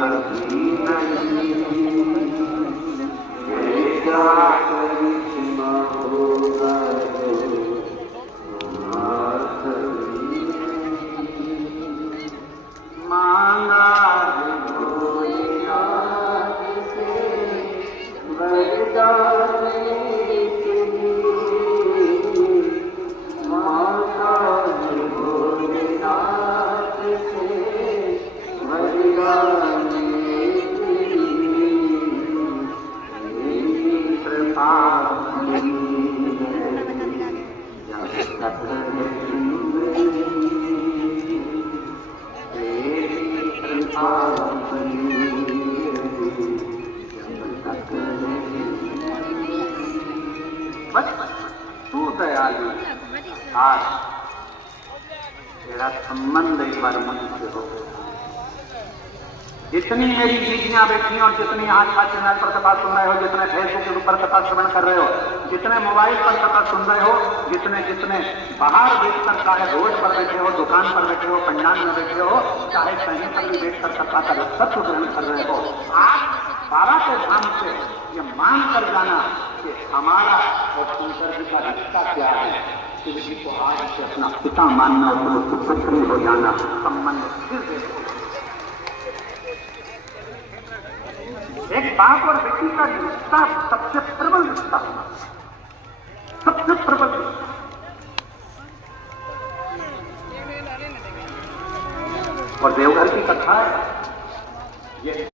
कभी नहीं, ये क्या करिश्मा होगा जो मांगा भोलेनाथ से वरदान के लिए, मांगा भोलेनाथ से वरदान के लिए, मेरी कृपा तू दयालु आज तेरा संबंध एक बार मुझसे हो। जितनी मेरी बीजियां बैठी और जितनी आज का चैनल पर कथा सुन रहे हो, जितने फेसबुक के ऊपर कथा श्रवण कर रहे हो, जितने मोबाइल पर कथा सुन रहे हो, जितने जितने बाहर बैठकर चाहे रोड पर बैठे हो, दुकान पर बैठे हो, पंडाल में बैठे हो, चाहे कहीं पर भी बैठकर कथा का सत्य ग्रहण कर रहे हो, आज बाबा के धाम से ये मान कर जाना कि हमारा और शंकर जी का रिश्ता क्या है। शिव जी को आज से अपना पिता मानना और पुत्र हो जाना, संबंध फिर देखो। एक बाप और बेटी का रिश्ता सबसे प्रबल रिश्ता, सबसे प्रबल रिश्ता। और देवघर की कथा है, ये